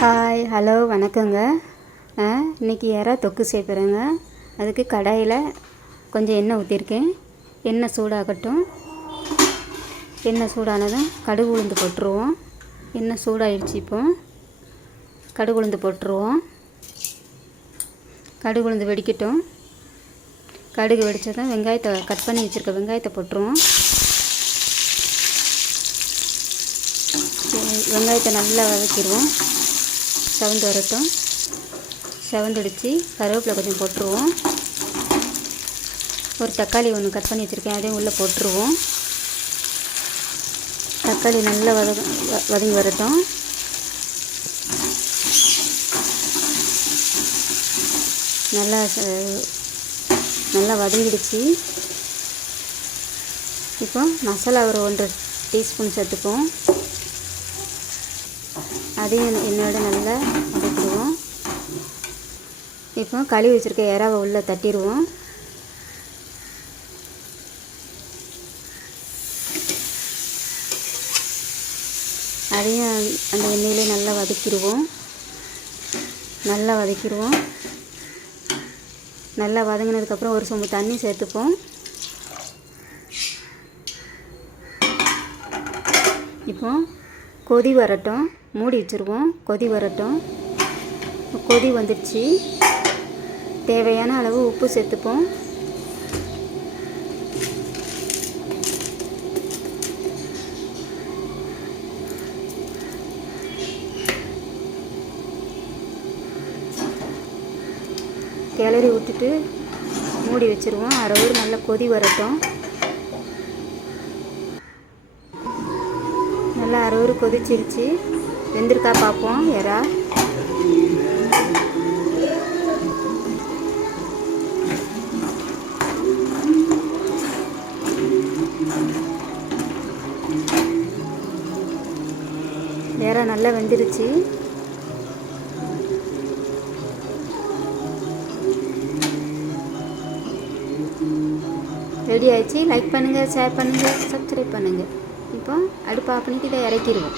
Hi hello வணக்கங்க. ஆ, இன்னைக்கு தொக்கு சேர்க்குறேங்க? அதுக்கு கடாயில் கொஞ்சம் எண்ணெய் ஊற்றிருக்கேன் எண்ணெய் சூடாகட்டும். எண்ணெய் சூடானதும் கடுகு உளுந்து போட்டுருவோம். எண்ணெய் சூடாயிடுச்சு இப்போ. கடுகு உளுந்து போட்டுருவோம். கடுகு உளுந்து வெடிக்கட்டும். கடுகு வெடிச்சதும் வெங்காயத்தை கட் பண்ணி வச்சுருக்க வெங்காயத்தை போட்டுருவோம். வெங்காயத்தை நல்லா வதக்கிடுவோம். செவந்து வரட்டும். செவந்துடுச்சு கருவேப்பிலை கொஞ்சம் போட்டுருவோம். ஒரு தக்காளி ஒன்று கட் பண்ணி வச்சுருக்கேன். அதையும் உள்ளே போட்டுருவோம். தக்காளி நல்லா வத வ- வதங்கி வரட்டும். நல்லா ச- நல்லா வதங்கிடுச்சு. இப்போ மசாலா ஒரு ஒன்றரை டீஸ்பூன் சேர்த்துப்போம். அதையும் என்னோட நல்லா வதக்கிடுவோம் இப்போ கழுவி வச்சுருக்க இறாவை உள்ளே தட்டிடுவோம். அதையும் அந்த எண்ணெயிலே நல்லா வதக்கிடுவோம். நல்லா வதக்கிடுவோம். நல்லா வதங்கினதுக்கப்புறம் ஒரு சொம்பு தண்ணி சேர்த்துப்போம். இப்போ கொதி வரட்டும். மூடி வச்சுருவோம். கொதி வரட்டும். கொதி வந்துடுச்சு தேவையான அளவு உப்பு சேர்த்துப்போம். கிளறி விட்டுட்டு மூடி வச்சுருவோம். அரை நல்லா கொதி வரட்டும். நல்லா அரை ஊர் கொதிச்சிருச்சு. வெந்திருக்கா பார்ப்போம் எறா எறா நல்லா வெந்துருச்சு. ரெடி ஆயிடுச்சு? லைக் பண்ணுங்கள் ஷேர் பண்ணுங்கள் சப்ஸ்கிரைப் பண்ணுங்கள் இப்போ அடுப்பு ஆஃப் பண்ணிட்டு இதை இறக்கிடுவோம்.